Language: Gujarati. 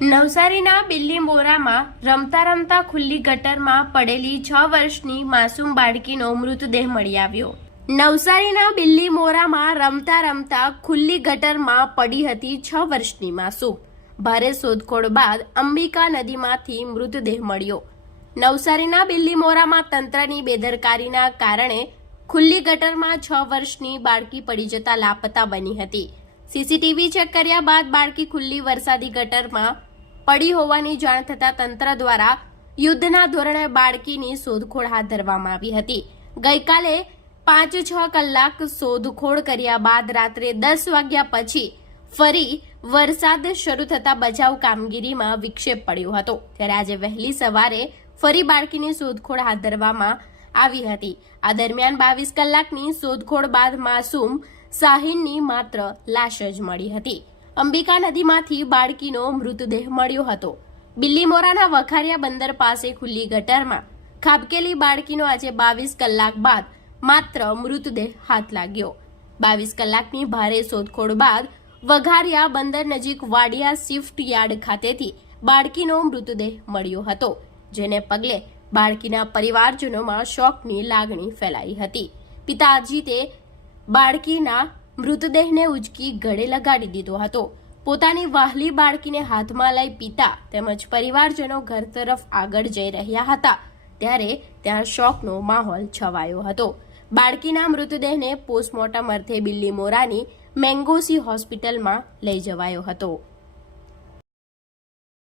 નવસારીના બિલ્લીમોરામાં રમતા રમતા ખુલ્લી ગટરમાં પડેલી 6 વર્ષની માસૂમ બાળકીનો મૃતદેહ મળી આવ્યો। નવસારીના બિલ્લીમોરામાં રમતા રમતા ખુલ્લી ગટરમાં પડી હતી 6 વર્ષની માસૂમ। ભારે શોધખોળ બાદ અંબિકા નદીમાંથી મૃતદેહ મળ્યો। નવસારીના બિલ્લીમોરામાં તંત્રની બેદરકારીના કારણે ખુલ્લી ગટરમાં 6 વર્ષની બાળકી પડી જતા લાપતા બની હતી। સીસીટીવી ચેક કર્યા બાદ બાળકી ખુલ્લી વરસાદી ગટરમાં પડી હોવાની જાણ થતા તંત્ર દ્વારા યુદ્ધના ધોરણે બાળકીની શોધખોળ હાથ ધરવામાં આવી હતી। ગઈકાલે 5-6 કલાક શોધખોળ કર્યા બાદ રાત્રે 10 વાગ્યા પછી ફરી વરસાદ શરૂ થતા બચાવ કામગીરીમાં વિક્ષેપ પડ્યો હતો। ત્યારે આજે વહેલી સવારે ફરી બાળકીની શોધખોળ હાથ ધરવામાં આવી હતી। આ દરમિયાન 22 કલાકની શોધખોળ બાદ માસૂમ શાહીનની માત્ર લાશ જ મળી હતી। અંબિકા નદીમાંથી બાળકીનો મૃતદેહ મળ્યો હતો। બિલ્લીમોરાના વખારિયા બંદર પાસે ખુલ્લી ગટરમાં ખાબકેલી બાળકીનો આજે 22 કલાક બાદ માત્ર મૃતદેહ હાથ લાગ્યો। 22 કલાકની ભારે શોધખોળ બાદ વઘારિયા બંદર નજીક વાડિયા શિફ્ટ યાર્ડ ખાતેથી બાળકીનો મૃતદેહ મળ્યો હતો, જેને પગલે બાળકીના પરિવારજનોમાં શોકની લાગણી ફેલાઈ હતી। પિતા અજીતે બાળકીના મૃતદેહને ઉંચકી ગળે લગાડી દીધો હતો। પોતાની વહાલી બાળકીને હાથમાં લઈ પિતા તેમજ પરિવારજનો ઘર તરફ આગળ જઈ રહ્યા હતા ત્યારે ત્યાં શોકનો માહોલ છવાયો હતો। બાળકીના મૃતદેહને પોસ્ટમોર્ટમ અર્થે બિલ્લીમોરાની મેંગોસી હોસ્પિટલમાં લઈ જવાયો હતો।